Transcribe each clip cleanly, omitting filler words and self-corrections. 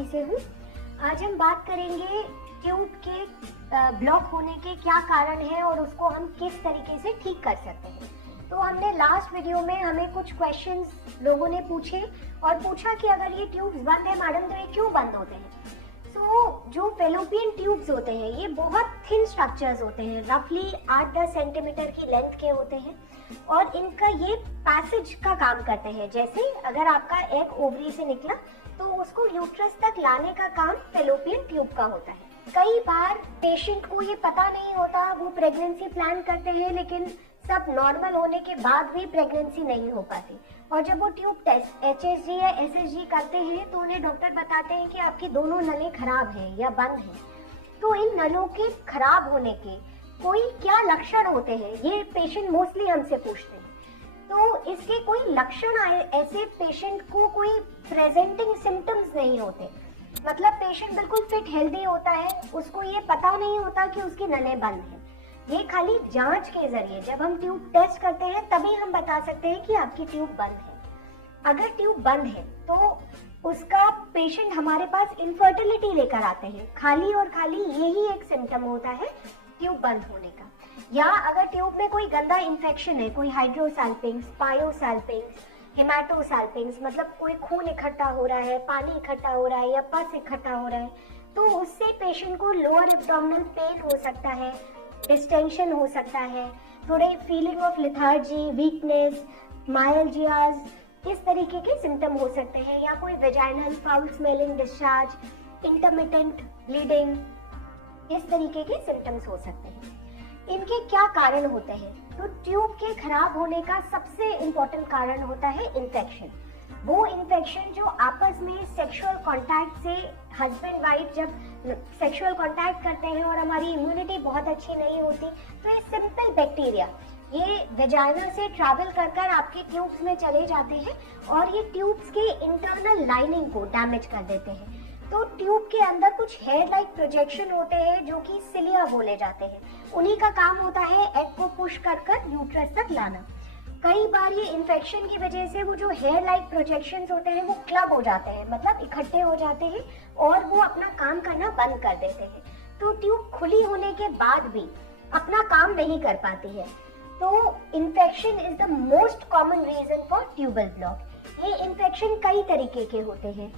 दिल्ली से हूँ। आज हम बात करेंगे ट्यूब के ब्लॉक होने के क्या कारण हैं और उसको हम किस तरीके से ठीक कर सकते हैं। तो हमने लास्ट वीडियो में हमें कुछ क्वेश्चंस लोगों ने पूछे और पूछा कि अगर ये ट्यूब्स बंद है मैडम तो ये क्यों बंद होते हैं। जो फेलोपियन ट्यूब्स होते हैं ये बहुत थिन स्ट्रक्चर्स होते हैं, रफली 8-10 सेंटीमीटर की लेंथ के होते हैं और इनका ये पैसेज का काम करते हैं। जैसे अगर आपका एग ओवरी से निकला तो उसको यूट्रस तक लाने का काम फेलोपियन ट्यूब का होता है। कई बार पेशेंट को ये पता नहीं होता, वो प्रेगनेंसी प्लान करते हैं लेकिन सब नॉर्मल होने के बाद भी प्रेगनेंसी नहीं हो पाती और जब वो ट्यूब टेस्ट HSG या SSG करते हैं तो उन्हें डॉक्टर बताते हैं कि आपकी दोनों नलें खराब हैं या बंद हैं। तो इन नलों के खराब होने के कोई क्या लक्षण होते हैं, ये पेशेंट मोस्टली हमसे पूछते हैं। तो इसके कोई लक्षण ऐसे पेशेंट को कोई प्रेजेंटिंग सिम्टम्स नहीं होते, मतलब पेशेंट बिल्कुल फिट हेल्दी होता है, उसको ये पता नहीं होता कि उसकी नलें बंद हैं। ये खाली जांच के जरिए जब हम ट्यूब टेस्ट करते हैं तभी हम बता सकते हैं कि आपकी ट्यूब बंद है। अगर ट्यूब बंद है तो उसका पेशेंट हमारे पास इनफर्टिलिटी लेकर आते हैं, खाली और खाली यही एक सिम्टम होता है ट्यूब बंद होने का। या अगर ट्यूब में कोई गंदा इन्फेक्शन है, कोई हाइड्रोसैल्पिंग्स, पायोसैल्पिंग्स, हेमाटोसैल्पिंग्स, मतलब कोई खून इकट्ठा हो रहा है, पानी इकट्ठा हो रहा है या पस इकट्ठा हो रहा है, तो उससे पेशेंट को लोअर एब्डोमिनल पेन हो सकता है, डिस्टेंशन हो सकता है, थोड़े फीलिंग ऑफ लेथार्जी, वीकनेस, मायल्जियाज, इस तरीके के सिम्टम हो सकते हैं। या कोई vaginal foul smelling discharge, intermittent bleeding, इस तरीके के सिम्टम्स हो सकते हैं। इनके क्या कारण होते हैं? तो ट्यूब के खराब होने का सबसे इम्पोर्टेंट कारण होता है इन्फेक्शन। वो इन्फेक्शन जो आपस में सेक्सुअल कांटेक्ट से हस्बैंड वाइफ जब सेक्सुअल कांटेक्ट करते हैं और हमारी इम्यूनिटी बहुत अच्छी नहीं होती तो ये सिंपल बैक्टीरिया ये वेजाइना से ट्रैवल कर कर आपके ट्यूब्स में चले जाते हैं और ये ट्यूब्स के इंटरनल लाइनिंग को डैमेज कर देते हैं। तो ट्यूब के अंदर कुछ हेयर लाइक प्रोजेक्शन होते हैं जो कि सिलिया बोले जाते हैं, उन्हीं का काम होता है एग को पुश कर कर यूट्रस तक लाना। कई बार ये इन्फेक्शन की वजह से वो जो हेयर लाइक प्रोजेक्शंस होते हैं वो क्लब हो जाते हैं, मतलब इकट्ठे हो जाते हैं और वो अपना काम करना बंद कर देते हैं। तो ट्यूब खुली होने के बाद भी अपना काम नहीं कर पाती है। तो infection is the most common reason for tubal block. ये इन्फेक्शन कई तरीके के होते हैं।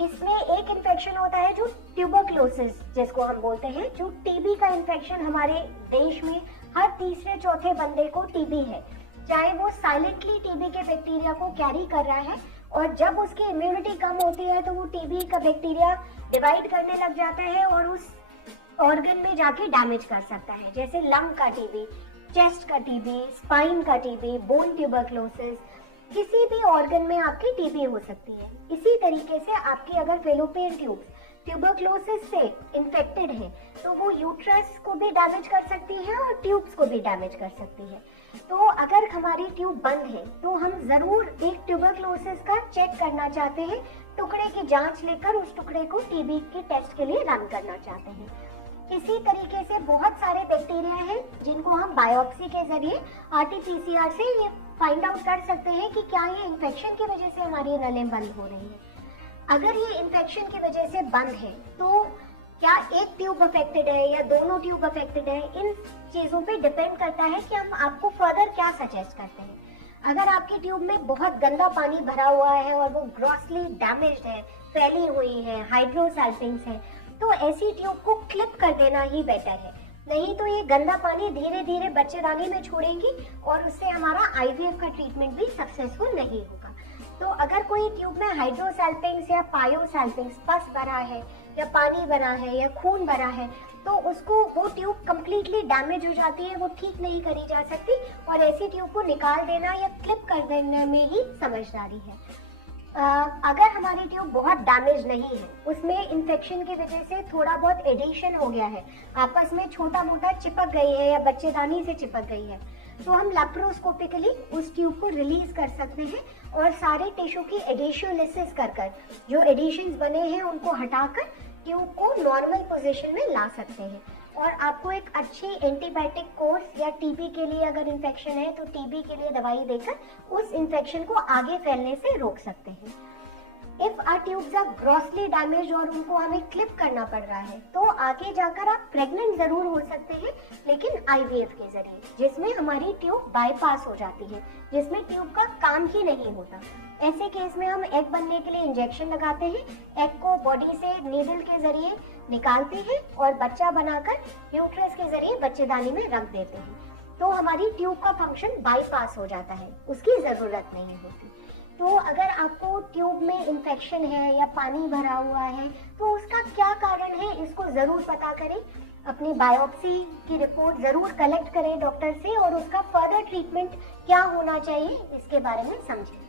इसमें एक इन्फेक्शन होता है जो ट्यूबरक्लोसिस जिसको हम बोलते हैं, जो टीबी का इन्फेक्शन। हमारे देश में हर तीसरे चौथे बंदे को टीबी है, चाहे वो साइलेंटली टीबी के बैक्टीरिया को कैरी कर रहा है और जब उसकी इम्यूनिटी कम होती है तो वो टीबी का बैक्टीरिया डिवाइड करने लग जाता है और उस ऑर्गन में जाके डैमेज कर सकता है। जैसे लंग का टीबी, चेस्ट का टीबी, स्पाइन का टीबी, बोन ट्यूबरक्लोसिस, किसी भी ऑर्गन में आपकी टीबी हो सकती है। इसी तरीके से आपकी अगर फेलोपियन ट्यूब्स ट्यूबरक्लोसिस से इन्फेक्टेड है तो वो यूट्रस को भी डैमेज कर सकती है और ट्यूब्स को भी डैमेज कर सकती है। तो अगर हमारी ट्यूब बंद है तो हम जरूर एक ट्यूबरक्लोसिस का चेक करना चाहते हैं, टुकड़े की जांच लेकर उस टुकड़े को टीबी के टेस्ट के लिए रन करना चाहते हैं। इसी तरीके से बहुत सारे बैक्टीरिया हैं जिनको हम बायोप्सी के जरिए RT-PCR से ये फाइंड आउट कर सकते हैं कि क्या ये इन्फेक्शन की वजह से हमारी नलें बंद हो रही हैं। अगर ये इन्फेक्शन की वजह से बंद है तो क्या एक ट्यूब अफेक्टेड है या दोनों ट्यूब अफेक्टेड है, इन चीज़ों पे डिपेंड करता है कि हम आपको फर्दर क्या सजेस्ट करते हैं। अगर आपकी ट्यूब में बहुत गंदा पानी भरा हुआ है और वो ग्रॉसली डैमेज्ड है, फैली हुई है, हाइड्रोसैल्पिंग्स है, तो ऐसी ट्यूब को क्लिप कर देना ही बेटर है। नहीं तो ये गंदा पानी धीरे धीरे बच्चेदानी में छोड़ेंगी और उससे हमारा IVF का ट्रीटमेंट भी सक्सेसफुल नहीं होगा। तो अगर कोई ट्यूब में हाइड्रोसैल्पिंग्स या पायोसैल्पिंग्स पस भरा है या पानी भरा है या खून भरा है तो उसको वो ट्यूब कम्प्लीटली डैमेज हो जाती है, वो ठीक नहीं करी जा सकती और ऐसी ट्यूब को निकाल देना या क्लिप कर देने में ही समझदारी है। अगर हमारी ट्यूब बहुत डैमेज नहीं है, उसमें इन्फेक्शन की वजह से थोड़ा बहुत एडिशन हो गया है, आपस में छोटा मोटा चिपक गई है या बच्चेदानी से चिपक गई है, तो हम लैप्रोस्कोपिकली उस ट्यूब को रिलीज कर सकते हैं और सारे टिश्यू की एडिशियोलिसिस कर कर जो एडिशंस बने हैं उनको हटाकर ट्यूब को नॉर्मल पोजीशन में ला सकते हैं और आपको एक अच्छी एंटीबायोटिक कोर्स या टीबी के लिए अगर इन्फेक्शन है तो टीबी के लिए दवाई देकर उस इन्फेक्शन को आगे फैलने से रोक सकते हैं। If our tubes are grossly damage और उनको हमें क्लिप करना पड़ रहा है, तो आगे जाकर आप प्रेग्नेंट जरूर हो सकते हैं, लेकिन आईवीएफ के जरिए, जिसमें हमारी ट्यूब बाईपास हो जाती है, जिसमें ट्यूब का काम ही नहीं होता। ऐसे केस में हम एग बनने के लिए इंजेक्शन लगाते हैं, एग को बॉडी से नीडल के जरिए निकालते हैं और बच्चा बनाकर यूट्रस के जरिए बच्चेदानी में रख देते हैं। तो हमारी ट्यूब का फंक्शन बाईपास हो जाता है, उसकी जरूरत नहीं होती। तो अगर आपको ट्यूब में इन्फेक्शन है या पानी भरा हुआ है, तो उसका क्या कारण है, इसको जरूर पता करें। अपनी बायोप्सी की रिपोर्ट जरूर कलेक्ट करें डॉक्टर से, और उसका फर्दर ट्रीटमेंट क्या होना चाहिए इसके बारे में समझें।